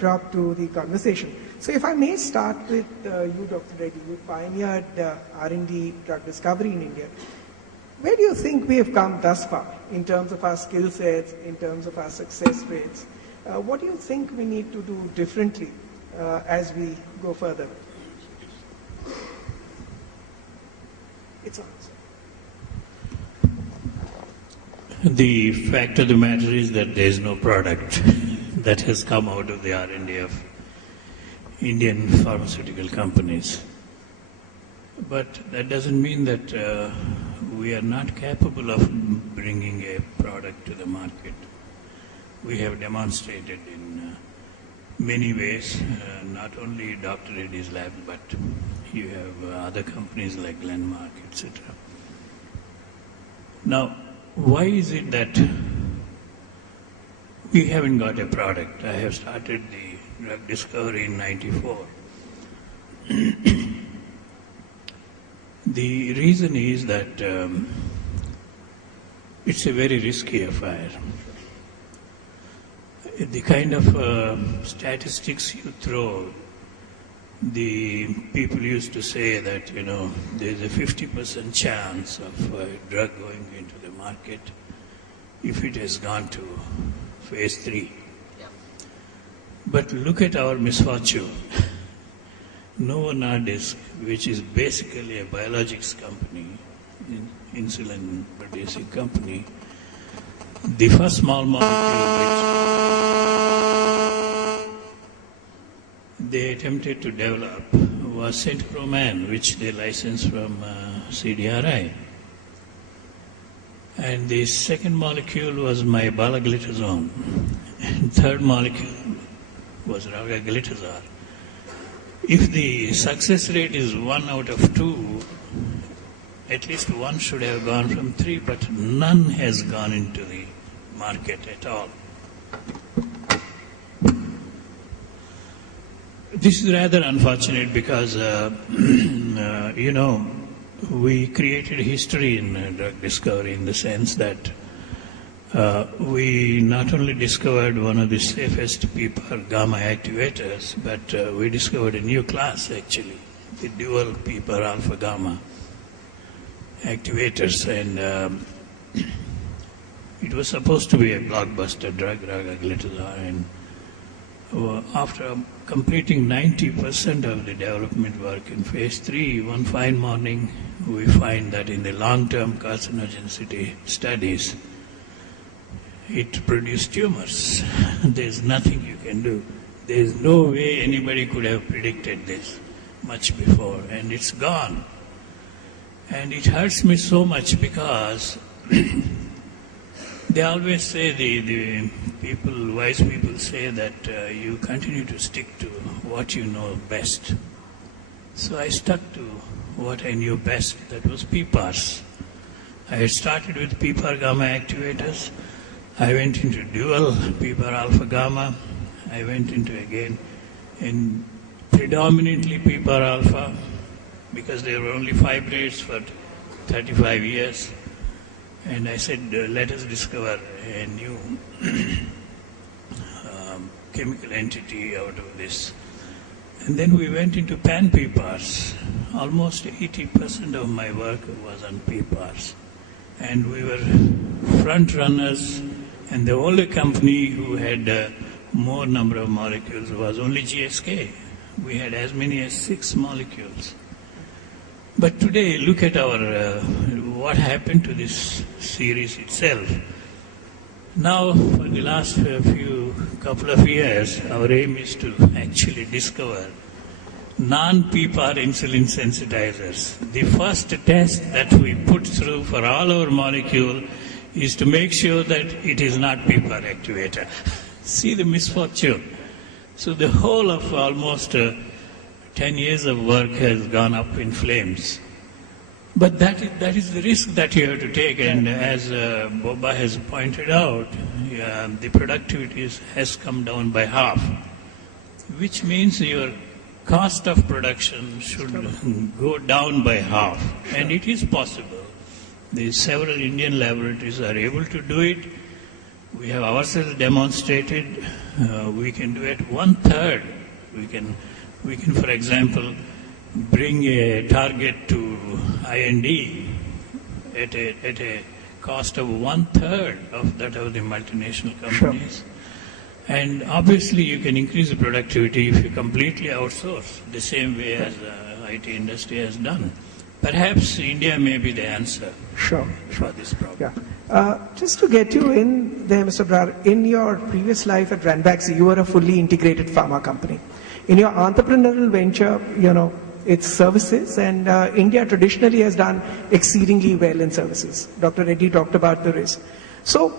drop to the conversation. So if I may start with you, Dr. Reddy, you pioneered R&D drug discovery in India. Where do you think we have come thus far in terms of our skill sets, in terms of our success rates? What do you think we need to do differently as we go further? It's on. The fact of the matter is that there is no product that has come out of the R&D of Indian pharmaceutical companies. But that doesn't mean that we are not capable of bringing a product to the market. We have demonstrated in many ways, not only Dr. Reddy's lab, but you have other companies like Glenmark, etc. Now, why is it that we haven't got a product? I have started the drug discovery in '94. The reason is that it's a very risky affair. The kind of statistics you throw, the people used to say that, there's a 50% chance of a drug going into the market if it has gone to phase 3. Yeah. But look at our misfortune. Novo Nordisk, which is basically a biologics company, insulin producing company, the first small molecule which they attempted to develop was Centroman, which they licensed from CDRI. And the second molecule was mybalaglitazone. And third molecule was ravaglitazar. If the success rate is 1 out of 2, at least one should have gone from 3, but none has gone into the market at all. This is rather unfortunate because, we created history in drug discovery in the sense that we not only discovered one of the safest PPAR gamma activators, but we discovered a new class actually, the dual PPAR alpha gamma activators, and it was supposed to be a blockbuster drug, ravaglitazar, and after completing 90% of the development work in phase 3, one fine morning we find that in the long-term carcinogenicity studies, it produced tumors. There's nothing you can do. There's no way anybody could have predicted this much before, and it's gone. And it hurts me so much because they always say, the people, wise people say that you continue to stick to what you know best. So I stuck to what I knew best, that was PPARs. I had started with PPAR gamma activators. I went into dual PPAR alpha gamma. I went into again in predominantly PPAR alpha because there were only fibrates for 35 years. And I said, let us discover a new chemical entity out of this. And then we went into pan-PPARs. Almost 80% of my work was on PPARs. And we were front runners, and the only company who had more number of molecules was only GSK. We had as many as 6 molecules. But today, look at our what happened to this series itself. Now, for the last couple of years, our aim is to actually discover non-PPAR insulin sensitizers. The first test that we put through for all our molecule is to make sure that it is not PPAR activator. See the misfortune. So the whole of almost 10 years of work has gone up in flames. But that is the risk that you have to take, and as Boba has pointed out, the productivity has come down by half, which means your cost of production should go down by half, and it is possible. The several Indian laboratories are able to do it. We have ourselves demonstrated we can do it 1/3. We can, for example, bring a target to IND at a cost of 1/3 of that of the multinational companies. Sure. And obviously you can increase the productivity if you completely outsource, the same way as IT industry has done. Perhaps India may be the answer for this problem. Yeah. Just to get you in there, Mr. Brar, in your previous life at Ranbaxy, you were a fully integrated pharma company. In your entrepreneurial venture, it's services, and India traditionally has done exceedingly well in services. Dr. Reddy talked about the risk. So,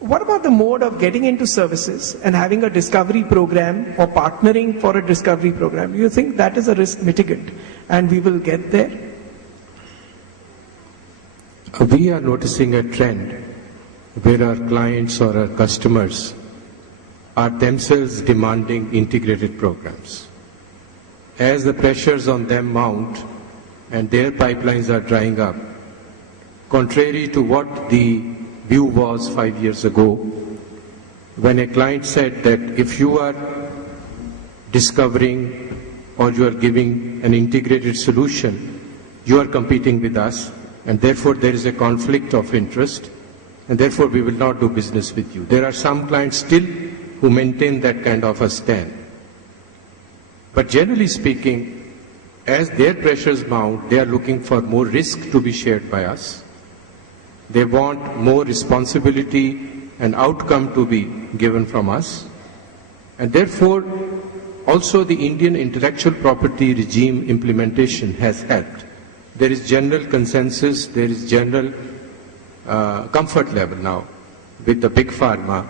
what about the mode of getting into services and having a discovery program or partnering for a discovery program? Do you think that is a risk mitigant and we will get there? We are noticing a trend where our clients or our customers are themselves demanding integrated programs. As the pressures on them mount and their pipelines are drying up, contrary to what the view was 5 years ago, when a client said that if you are discovering or you are giving an integrated solution, you are competing with us, and therefore there is a conflict of interest, and therefore we will not do business with you. There are some clients still who maintain that kind of a stand. But generally speaking, as their pressures mount, they are looking for more risk to be shared by us. They want more responsibility and outcome to be given from us. And therefore, also the Indian intellectual property regime implementation has helped. There is general consensus, there is general comfort level now with the big pharma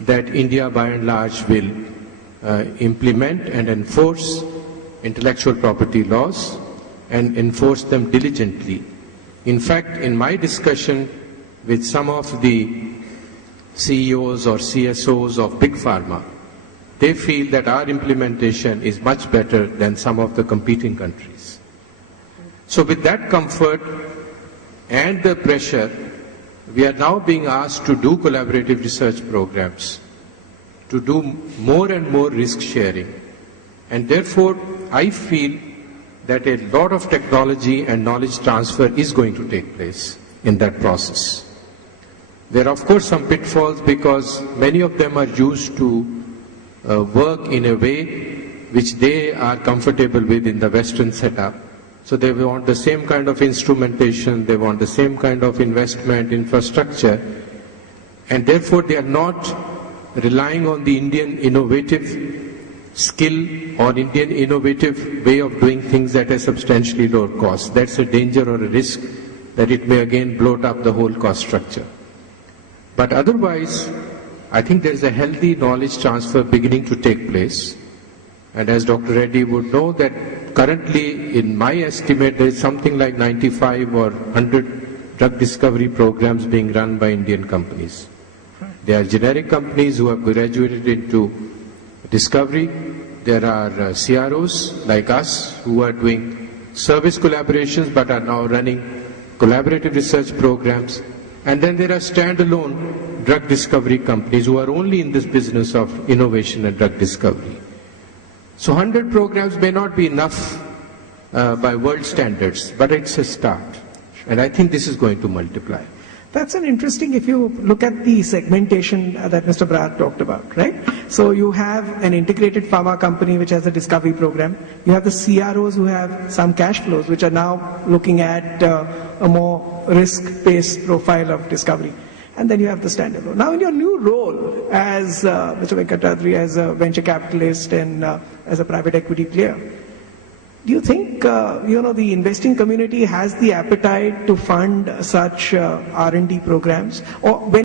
that India by and large will implement and enforce intellectual property laws and enforce them diligently. In fact, in my discussion with some of the CEOs or CSOs of big pharma, they feel that our implementation is much better than some of the competing countries. So with that comfort and the pressure, we are now being asked to do collaborative research programs, to do more and more risk sharing. And therefore, I feel that a lot of technology and knowledge transfer is going to take place in that process. There are of course some pitfalls because many of them are used to work in a way which they are comfortable with in the Western setup. So they want the same kind of instrumentation, they want the same kind of investment, infrastructure, and therefore they are not relying on the Indian innovative skill or Indian innovative way of doing things at a substantially lower cost. That's a danger or a risk that it may again bloat up the whole cost structure. But otherwise, I think there is a healthy knowledge transfer beginning to take place. And as Dr. Reddy would know that currently, in my estimate, there is something like 95 or 100 drug discovery programs being run by Indian companies. They are generic companies who have graduated into discovery. There are CROs like us who are doing service collaborations but are now running collaborative research programs. And then there are standalone drug discovery companies who are only in this business of innovation and drug discovery. So 100 programs may not be enough by world standards, but it's a start. And I think this is going to multiply. That's an interesting, if you look at the segmentation that Mr. Brar talked about, right? So you have an integrated pharma company which has a discovery program. You have the CROs who have some cash flows which are now looking at a more risk-based profile of discovery. And then you have the standalone. Now in your new role as Mr. Venkatadri, as a venture capitalist and as a private equity player, do you think the investing community has the appetite to fund such R&D programs? Or when